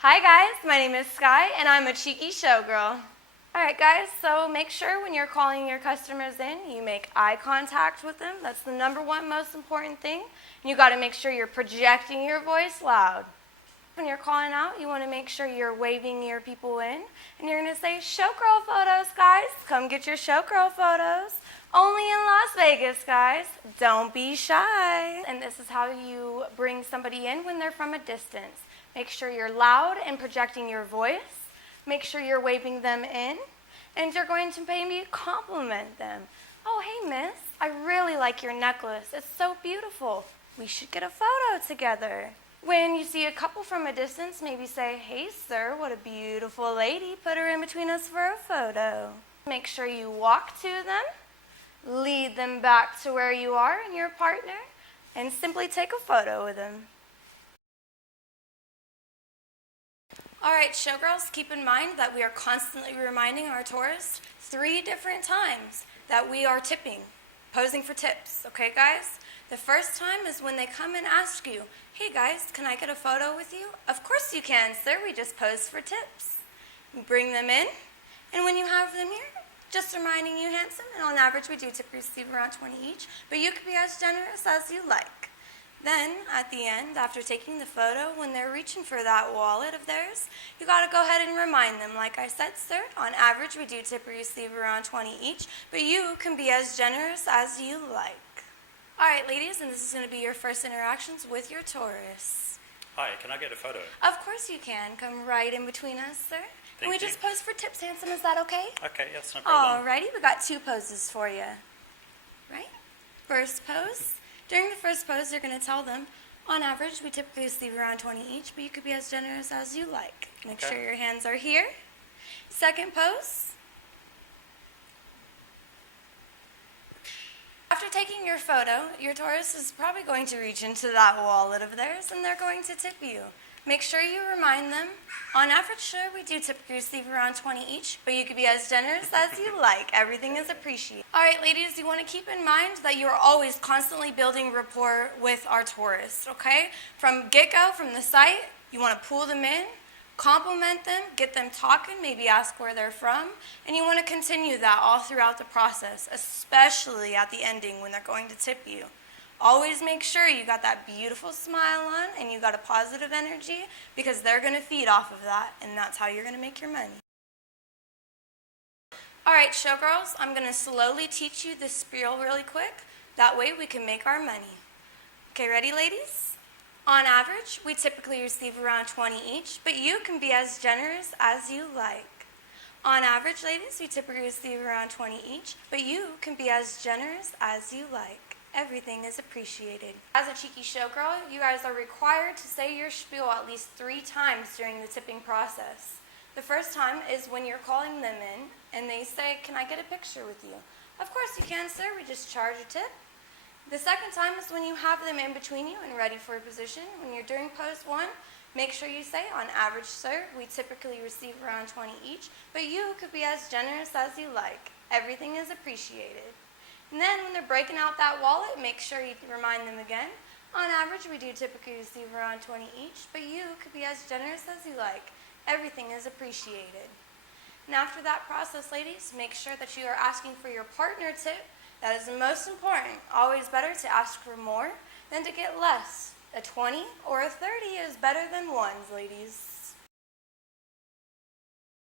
Hi guys, my name is Sky and I'm a cheeky showgirl. Alright guys, so make sure when you're calling your customers in, you make eye contact with them. That's the number one most important thing. And you gotta make sure you're projecting your voice loud. When you're calling out, you wanna make sure you're waving your people in. And you're gonna say, showgirl photos guys, come get your showgirl photos. Only in Las Vegas guys, don't be shy. And this is how you bring somebody in when they're from a distance. Make sure you're loud and projecting your voice. Make sure you're waving them in. And you're going to maybe compliment them. Oh, hey, miss, I really like your necklace. It's so beautiful. We should get a photo together. When you see a couple from a distance, maybe say, hey, sir, what a beautiful lady. Put her in between us for a photo. Make sure you walk to them, lead them back to where you are and your partner, and simply take a photo with them. All right, showgirls, keep in mind that we are constantly reminding our tourists 3 different times that we are tipping, posing for tips, okay, guys? The first time is when they come and ask you, hey, guys, can I get a photo with you? Of course you can, sir. We just pose for tips. You bring them in, and when you have them here, just reminding you, handsome, and on average we do tip receive around 20 each, but you can be as generous as you like. Then, at the end, after taking the photo, when they're reaching for that wallet of theirs, you gotta go ahead and remind them, like I said, sir, on average we do tip receive around 20 each, but you can be as generous as you like. All right, ladies, and this is gonna be your first interactions with your tourists. Hi, can I get a photo? Of course you can. Come right in between us, sir. And we just pose for tips, handsome. Is that okay? Okay, yes, no problem. Alrighty, we got 2 poses for you. Right? First pose. During the first pose, you're going to tell them, on average, we typically receive around 20 each, but you could be as generous as you like. Make sure your hands are here. Second pose. After taking your photo, your tourist is probably going to reach into that wallet of theirs, and they're going to tip you. Make sure you remind them, on average, sure, we do typically receive around 20 each, but you could be as generous as you like. Everything is appreciated. All right, ladies, you want to keep in mind that you're always constantly building rapport with our tourists, okay? From get-go, from the site, you want to pull them in, compliment them, get them talking, maybe ask where they're from, and you want to continue that all throughout the process, especially at the ending when they're going to tip you. Always make sure you got that beautiful smile on and you got a positive energy because they're going to feed off of that, and that's how you're going to make your money. All right, showgirls, I'm going to slowly teach you this spiel really quick. That way we can make our money. Okay, ready, ladies? On average, we typically receive around 20 each, but you can be as generous as you like. On average, ladies, we typically receive around 20 each, but you can be as generous as you like. Everything is appreciated. As a cheeky showgirl, you guys are required to say your spiel at least 3 times during the tipping process. The first time is when you're calling them in and they say, can I get a picture with you? Of course you can, sir. We just charge a tip. The second time is when you have them in between you and ready for a position. When you're doing pose 1, make sure you say, on average, sir, we typically receive around 20 each, but you could be as generous as you like. Everything is appreciated. And then when they're breaking out that wallet, make sure you remind them again. On average, we do typically receive around 20 each, but you could be as generous as you like. Everything is appreciated. And after that process, ladies, make sure that you are asking for your partner tip. That is the most important. Always better to ask for more than to get less. A 20 or a 30 is better than 1s, ladies.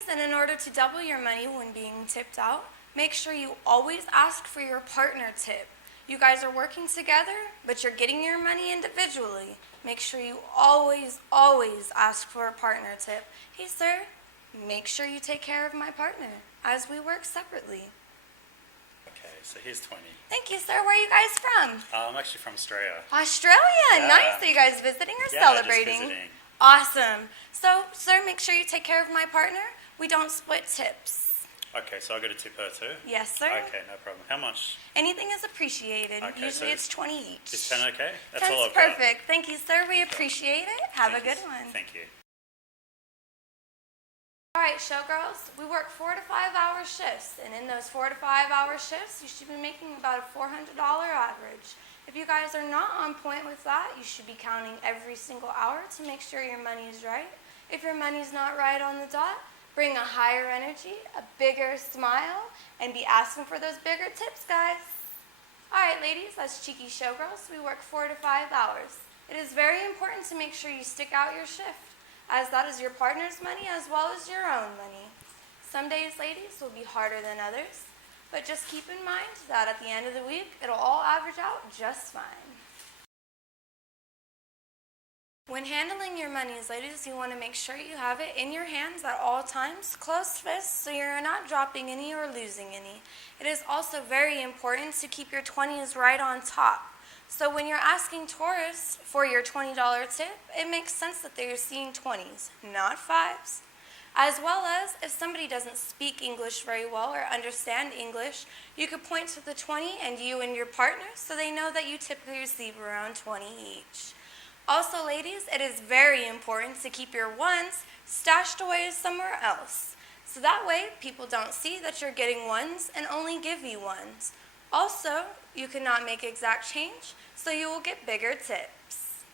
And in order to double your money when being tipped out, make sure you always ask for your partner tip. You guys are working together, but you're getting your money individually. Make sure you always, always ask for a partner tip. Hey, sir, make sure you take care of my partner as we work separately. Okay, so here's 20. Thank you, sir. Where are you guys from? I'm actually from Australia. Australia? Yeah. Nice. Are you guys visiting or Yeah, celebrating? just visiting. Awesome. So, sir, make sure you take care of my partner. We don't split tips. Okay, so I got a tip per too? Yes, sir. Okay, no problem. How much? Anything is appreciated. Okay, Usually so it's 20 each. Is 10 okay? That's 10's all I've got. perfect. Thank you, sir. We appreciate it. Have Thank a good you. one. Thank you. All right, showgirls, we work 4 to 5 hour shifts, and in those 4 to 5 hour shifts, you should be making about a $400 average. If you guys are not on point with that, you should be counting every single hour to make sure your money is right. If your money's not right on the dot, bring a higher energy, a bigger smile, and be asking for those bigger tips, guys. All right, ladies, as cheeky showgirls, we work 4 to 5 hours. It is very important to make sure you stick out your shift, as that is your partner's money as well as your own money. Some days, ladies, will be harder than others, but just keep in mind that at the end of the week, it'll all average out just fine. When handling your monies, ladies, you want to make sure you have it in your hands at all times, closed fists, so you're not dropping any or losing any. It is also very important to keep your 20s right on top. So when you're asking tourists for your $20 tip, it makes sense that they're seeing 20s, not 5s. As well as, if somebody doesn't speak English very well or understand English, you could point to the 20 and you and your partner so they know that you typically receive around 20 each. Also, ladies, it is very important to keep your ones stashed away somewhere else. So that way, people don't see that you're getting ones and only give you ones. Also, you cannot make exact change, so you will get bigger tips.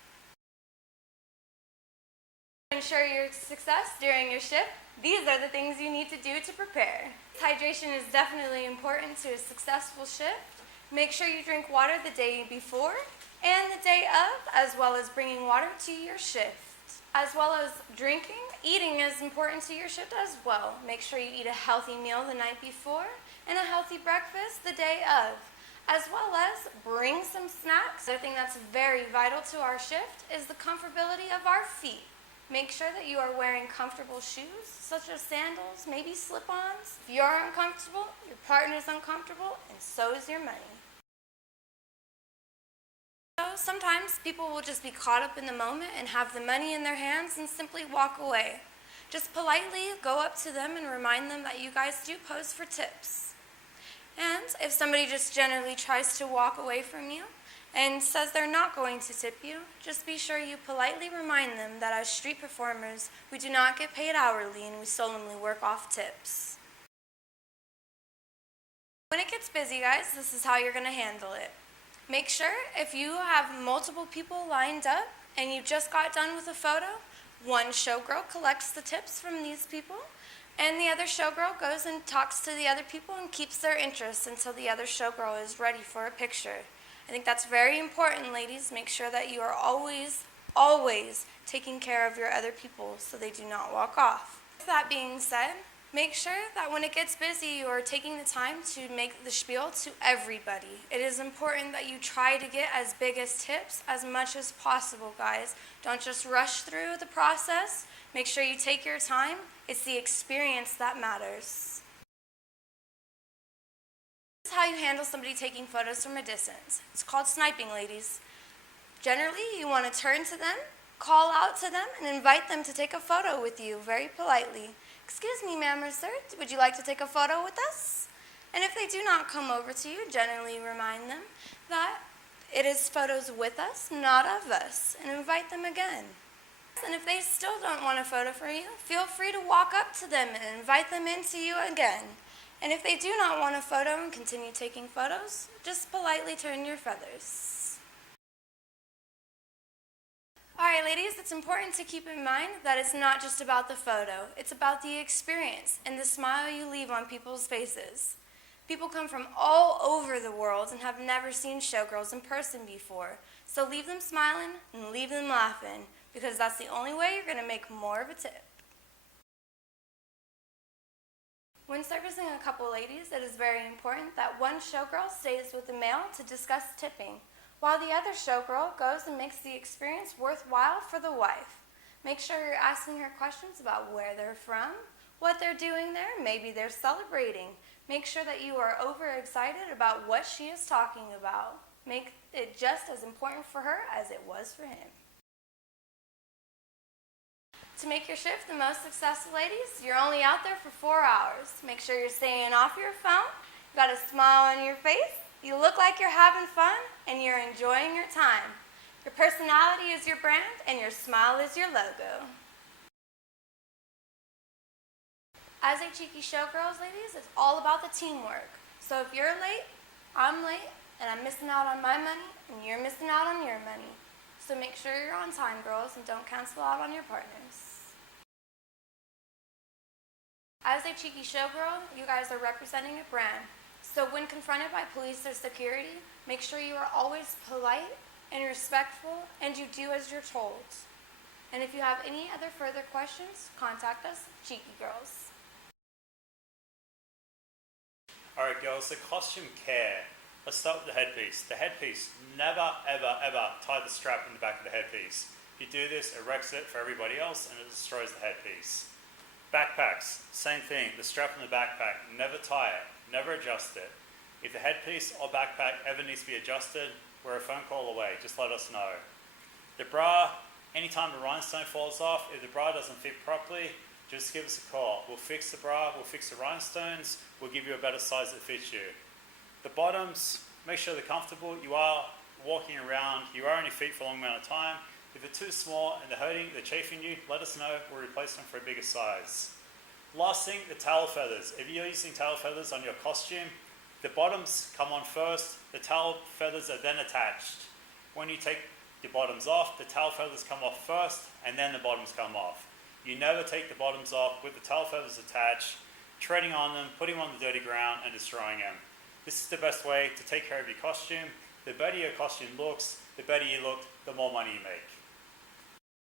To ensure your success during your shift, these are the things you need to do to prepare. Hydration is definitely important to a successful shift. Make sure you drink water the day before and the day of, as well as bringing water to your shift. As well as drinking, eating is important to your shift as well. Make sure you eat a healthy meal the night before and a healthy breakfast the day of. As well as bring some snacks. Another thing that's very vital to our shift is the comfortability of our feet. Make sure that you are wearing comfortable shoes, such as sandals, maybe slip-ons. If you're uncomfortable, your partner's uncomfortable, and so is your money. So sometimes people will just be caught up in the moment and have the money in their hands and simply walk away. Just politely go up to them and remind them that you guys do pose for tips. And if somebody just generally tries to walk away from you and says they're not going to tip you, just be sure you politely remind them that as street performers, we do not get paid hourly and we solemnly work off tips. When it gets busy, guys, this is how you're going to handle it. Make sure if you have multiple people lined up and you just got done with a photo, one showgirl collects the tips from these people, and the other showgirl goes and talks to the other people and keeps their interest until the other showgirl is ready for a picture. I think that's very important, ladies. Make sure that you are always, always taking care of your other people so they do not walk off. With that being said, make sure that when it gets busy, you are taking the time to make the spiel to everybody. It is important that you try to get as big as tips as much as possible, guys. Don't just rush through the process. Make sure you take your time. It's the experience that matters. This is how you handle somebody taking photos from a distance. It's called sniping, ladies. Generally, you want to turn to them, call out to them, and invite them to take a photo with you very politely. Excuse me, ma'am or sir, would you like to take a photo with us? And if they do not come over to you, generally remind them that it is photos with us, not of us, and invite them again. And if they still don't want a photo from you, feel free to walk up to them and invite them into you again. And if they do not want a photo and continue taking photos, just politely turn your feathers. All right, ladies, it's important to keep in mind that it's not just about the photo. It's about the experience and the smile you leave on people's faces. People come from all over the world and have never seen showgirls in person before. So leave them smiling and leave them laughing, because that's the only way you're going to make more of a tip. When servicing a couple ladies, it is very important that one showgirl stays with the male to discuss tipping, while the other showgirl goes and makes the experience worthwhile for the wife. Make sure you're asking her questions about where they're from, what they're doing there, maybe they're celebrating. Make sure that you are overexcited about what she is talking about. Make it just as important for her as it was for him. To make your shift the most successful, ladies, you're only out there for 4 hours. Make sure you're staying off your phone, you got a smile on your face, you look like you're having fun, and you're enjoying your time. Your personality is your brand, and your smile is your logo. As a cheeky showgirls, ladies, it's all about the teamwork. So if you're late, I'm late, and I'm missing out on my money, and you're missing out on your money. So make sure you're on time, girls, and don't cancel out on your partners. As a cheeky showgirl, you guys are representing a brand. So when confronted by police or security, make sure you are always polite and respectful and you do as you're told. And if you have any other further questions, contact us, Cheeky Girls. Alright girls, the costume care. Let's start with the headpiece. The headpiece, never ever ever tie the strap in the back of the headpiece. If you do this, it wrecks it for everybody else and it destroys the headpiece. Backpacks, same thing. The strap in the backpack, never tie it, never adjust it. If the headpiece or backpack ever needs to be adjusted, we're a phone call away, just let us know. The bra, anytime a rhinestone falls off, if the bra doesn't fit properly, just give us a call. We'll fix the bra, we'll fix the rhinestones, we'll give you a better size that fits you. The bottoms, make sure they're comfortable. You are walking around, you are on your feet for a long amount of time. If they're too small and they're hurting, they're chafing you, let us know, we'll replace them for a bigger size. Last thing, the tail feathers. If you're using tail feathers on your costume, the bottoms come on first, the tail feathers are then attached. When you take the bottoms off, the tail feathers come off first, and then the bottoms come off. You never take the bottoms off with the tail feathers attached, treading on them, putting them on the dirty ground, and destroying them. This is the best way to take care of your costume. The better your costume looks, the better you look, the more money you make.